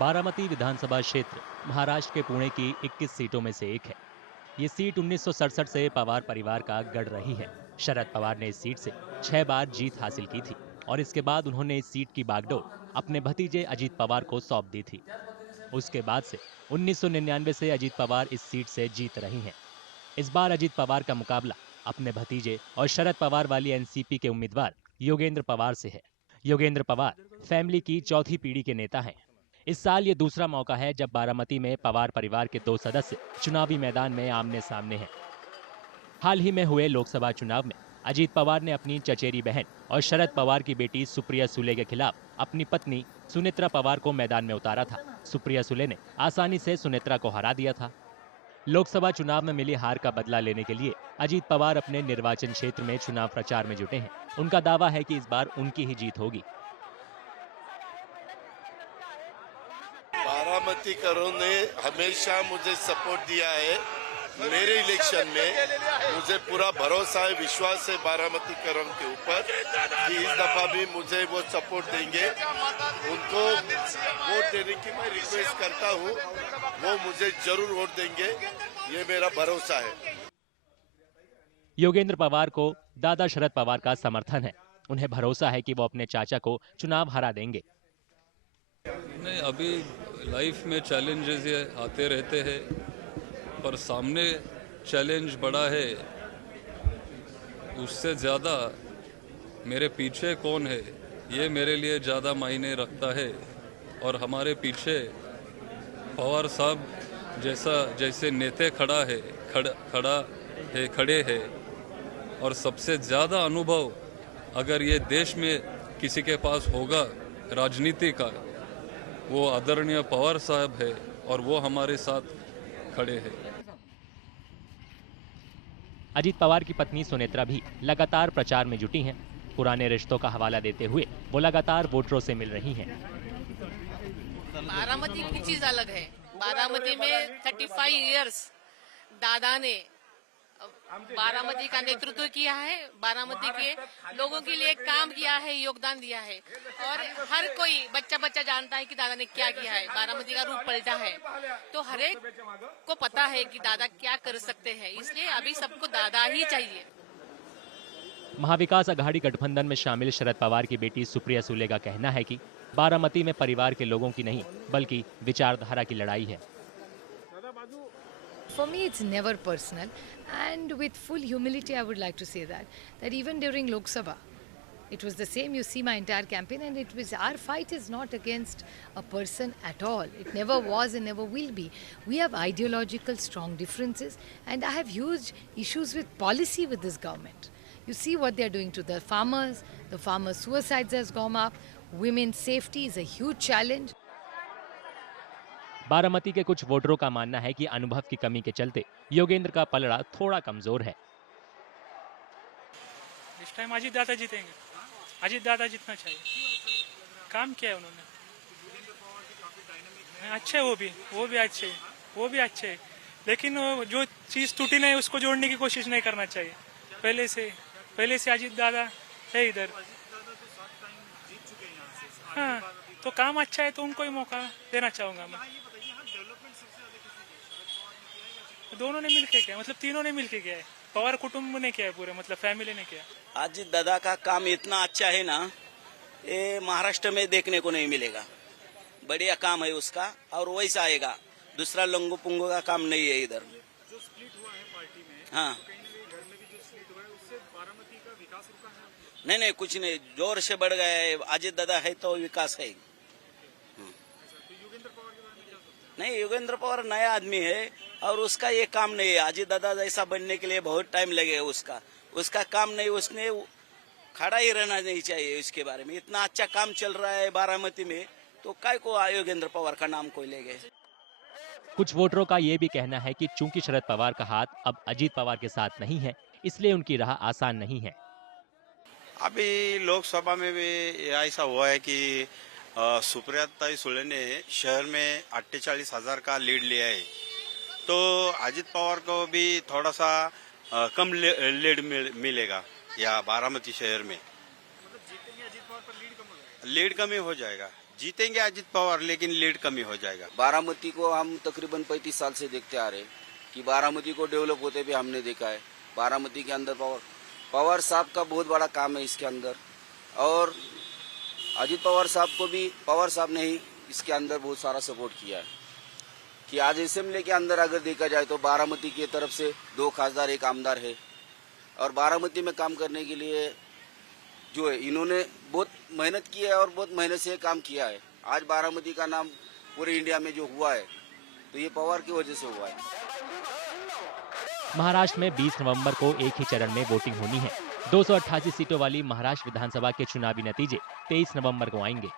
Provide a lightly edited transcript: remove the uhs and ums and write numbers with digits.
बारामती विधानसभा क्षेत्र महाराष्ट्र के पुणे की 21 सीटों में से एक है। ये सीट 1967 से पवार परिवार का गढ़ रही है। शरद पवार ने इस सीट से 6 बार जीत हासिल की थी और इसके बाद उन्होंने इस सीट की बागडोर अपने भतीजे अजीत पवार को सौंप दी थी। उसके बाद से 1999 से अजीत पवार इस सीट से जीत रही हैं। इस बार अजीत पवार का मुकाबला अपने भतीजे और शरद पवार वाली एनसीपी के उम्मीदवार योगेंद्र पवार से है। योगेंद्र पवार फैमिली की चौथी पीढ़ी के नेता हैं। इस साल ये दूसरा मौका है जब बारामती में पवार परिवार के 2 सदस्य चुनावी मैदान में आमने सामने हैं। हाल ही में हुए लोकसभा चुनाव में अजीत पवार ने अपनी चचेरी बहन और शरद पवार की बेटी सुप्रिया सुले के खिलाफ अपनी पत्नी सुनेत्रा पवार को मैदान में उतारा था। सुप्रिया सुले ने आसानी से सुनेत्रा को हरा दिया था। लोकसभा चुनाव में मिली हार का बदला लेने के लिए अजीत पवार अपने निर्वाचन क्षेत्र में चुनाव प्रचार में जुटे हैं। उनका दावा है कि इस बार उनकी ही जीत होगी। बारामती करों ने हमेशा मुझे सपोर्ट दिया है। मेरे इलेक्शन में मुझे पूरा भरोसा है, विश्वास है बारामती करों के ऊपर कि इस दफा भी मुझे वो सपोर्ट देंगे। उनको वोट देने की मैं रिक्वेस्ट करता हूँ, वो मुझे जरूर वोट देंगे, ये मेरा भरोसा है। योगेंद्र पवार को दादा शरद पवार का समर्थन है। उन्हें भरोसा है कि वो अपने चाचा को चुनाव हरा देंगे। नहीं, अभी लाइफ में चैलेंजेस ये आते रहते हैं, पर सामने चैलेंज बड़ा है। उससे ज़्यादा मेरे पीछे कौन है, ये मेरे लिए ज़्यादा मायने रखता है। और हमारे पीछे पवार साहब जैसे नेता खड़े हैं। और सबसे ज़्यादा अनुभव अगर ये देश में किसी के पास होगा राजनीति का, वो आदरणीय पवार साहब है और वो हमारे साथ खड़े हैं। अजीत पवार की पत्नी सुनेत्रा भी लगातार प्रचार में जुटी हैं। पुराने रिश्तों का हवाला देते हुए वो लगातार वोटरों से मिल रही हैं। बारामती की चीज अलग है। बारामती में 35 इयर्स दादा ने बारामती का नेतृत्व किया है, बारामती के लोगों के लिए काम किया है, योगदान दिया है। और हर कोई बच्चा जानता है कि दादा ने क्या किया है, बारामती का रूप पलटा है। तो हर एक को पता है कि दादा क्या कर सकते हैं, इसलिए अभी सबको दादा ही चाहिए। महाविकास अघाड़ी गठबंधन में शामिल शरद पवार की बेटी सुप्रिया सुले का कहना है कि बारामती में परिवार के लोगों की नहीं बल्कि विचारधारा की लड़ाई है। For me, it's never personal, and with full humility, I would like to say that even during Lok Sabha, it was the same. You see my entire campaign, and it was our fight is not against a person at all. It never was and never will be. We have ideological strong differences, and I have huge issues with policy with this government. You see what they are doing to the farmers. The farmers' suicides has gone up. Women's safety is a huge challenge. Baramati के कुछ वोटरों का मानना है कि अनुभव की कमी के चलते योगेंद्र का पलड़ा थोड़ा कमजोर है। इस टाइम अजीत दादा जीतेंगे। अजीत दादा जीतना चाहिए। काम किया है उन्होंने, अच्छे वो भी अच्छे, लेकिन जो चीज टूटी नहीं उसको जोड़ने की कोशिश नहीं करना चाहिए। पहले से अजीत दादा है इधर। हाँ, तो काम अच्छा है तो उनको ही मौका देना चाहूंगा मैं। दोनों ने मिलके किया, मतलब तीनों ने मिलके किया है। पवार कुटुंब ने किया है, पूरे मतलब फैमिली ने किया। अजीत दादा का काम इतना अच्छा है ना, ये महाराष्ट्र में देखने को नहीं मिलेगा। बढ़िया काम है उसका और वैसा आएगा। दूसरा लंगो पुंगो का काम नहीं है इधर। जो स्प्लिट हुआ है पार्टी में, हाँ, तो कहीं ना कहीं घर में भी जो स्प्लिट हुआ है उससे बारामती का विकास रुका है? नहीं, कुछ नहीं, जोर से बढ़ गया है। अजीत दादा है तो विकास है। नहीं, योगेंद्र पवार नया आदमी है और उसका ये काम नहीं है। अजीत दादा जैसा बनने के लिए बहुत टाइम लगेगा। उसका काम नहीं, उसने खड़ा ही रहना नहीं चाहिए। इसके बारे में इतना अच्छा काम चल रहा है बारामती में, तो काय को योगेंद्र पवार का नाम कोई ले गए। कुछ वोटरों का ये भी कहना है कि चूंकि शरद पवार का हाथ अब अजीत पवार के साथ नहीं है, इसलिए उनकी राह आसान नहीं है। अभी लोकसभा में भी ऐसा हुआ है कि सुप्रिया सुले ने शहर में 48,000 का लीड लिया है, तो अजीत पवार को भी थोड़ा सा कम लीड मिलेगा या बारामती शहर में। मतलब जीतेंगे अजीत पवार पर लीड कम हो जाएगा। लीड कम ही हो जाएगा। जीतेंगे अजित पवार, लेकिन लीड कमी हो जाएगा। बारामती को हम तकरीबन 35 साल से देखते आ रहे हैं कि बारामती को डेवलप होते भी हमने देखा है। बारामती के अंदर पवार साहब का बहुत बड़ा काम है इसके अंदर, और अजित पवार साहब को भी पवार साहब ने ही इसके अंदर बहुत सारा सपोर्ट किया है कि आज असेंबली के अंदर अगर देखा जाए तो बारामती की तरफ से 2 खासदार, 1 आमदार है, और बारामती में काम करने के लिए जो है इन्होंने बहुत मेहनत की है और बहुत मेहनत से काम किया है। आज बारामती का नाम पूरे इंडिया में जो हुआ है तो ये पवार की वजह से हुआ है। महाराष्ट्र में 20 नवंबर को एक ही चरण में वोटिंग होनी है। 288 सीटों वाली महाराष्ट्र विधानसभा के चुनावी नतीजे 23 नवंबर को आएंगे।